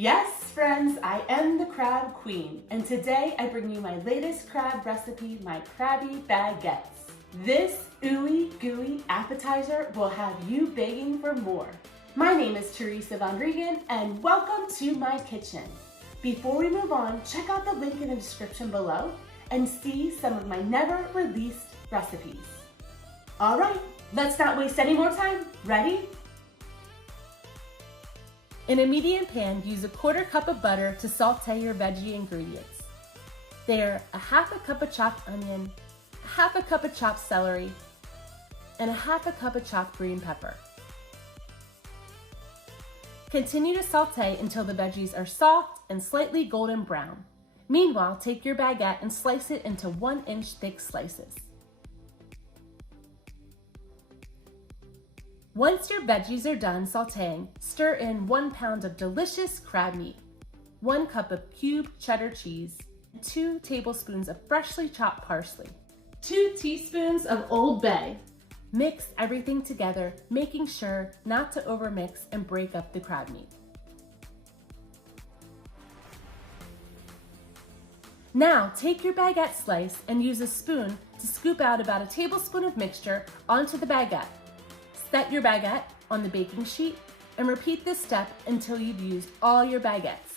Yes, friends, I am the crab queen, and today I bring you my latest crab recipe, my Krabby Baguettes. This ooey gooey appetizer will have you begging for more. My name is Teresa Von Regan, and welcome to my kitchen. Before we move on, check out the link in the description below and see some of my never released recipes. All right, let's not waste any more time. Ready? In a medium pan, use a 1/4 cup of butter to saute your veggie ingredients. They are a 1/2 cup of chopped onion, a 1/2 cup of chopped celery, and a 1/2 cup of chopped green pepper. Continue to saute until the veggies are soft and slightly golden brown. Meanwhile, take your baguette and slice it into 1-inch thick slices. Once your veggies are done sauteing, stir in 1 pound of delicious crab meat, 1 cup of cubed cheddar cheese, 2 tablespoons of freshly chopped parsley, 2 teaspoons of Old Bay. Mix everything together, making sure not to overmix and break up the crab meat. Now take your baguette slice and use a spoon to scoop out about a tablespoon of mixture onto the baguette. Set your baguette on the baking sheet and repeat this step until you've used all your baguettes.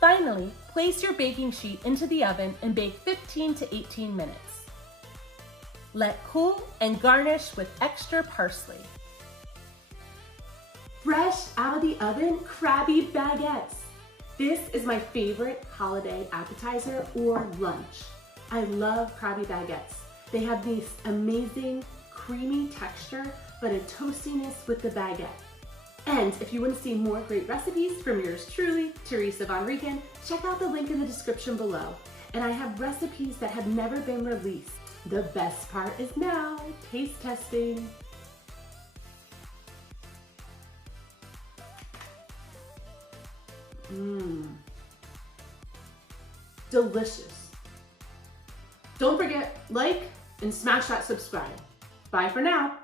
Finally, place your baking sheet into the oven and bake 15 to 18 minutes. Let cool and garnish with extra parsley. Fresh out of the oven, Krabby Baguettes. This is my favorite holiday appetizer or lunch. I love Krabby Baguettes. They have this amazing creamy texture, but a toastiness with the baguette. And if you want to see more great recipes from yours truly, Teresa Von Regan, check out the link in the description below. And I have recipes that have never been released. The best part is now, taste testing. Delicious. Don't forget, like and smash that subscribe. Bye for now.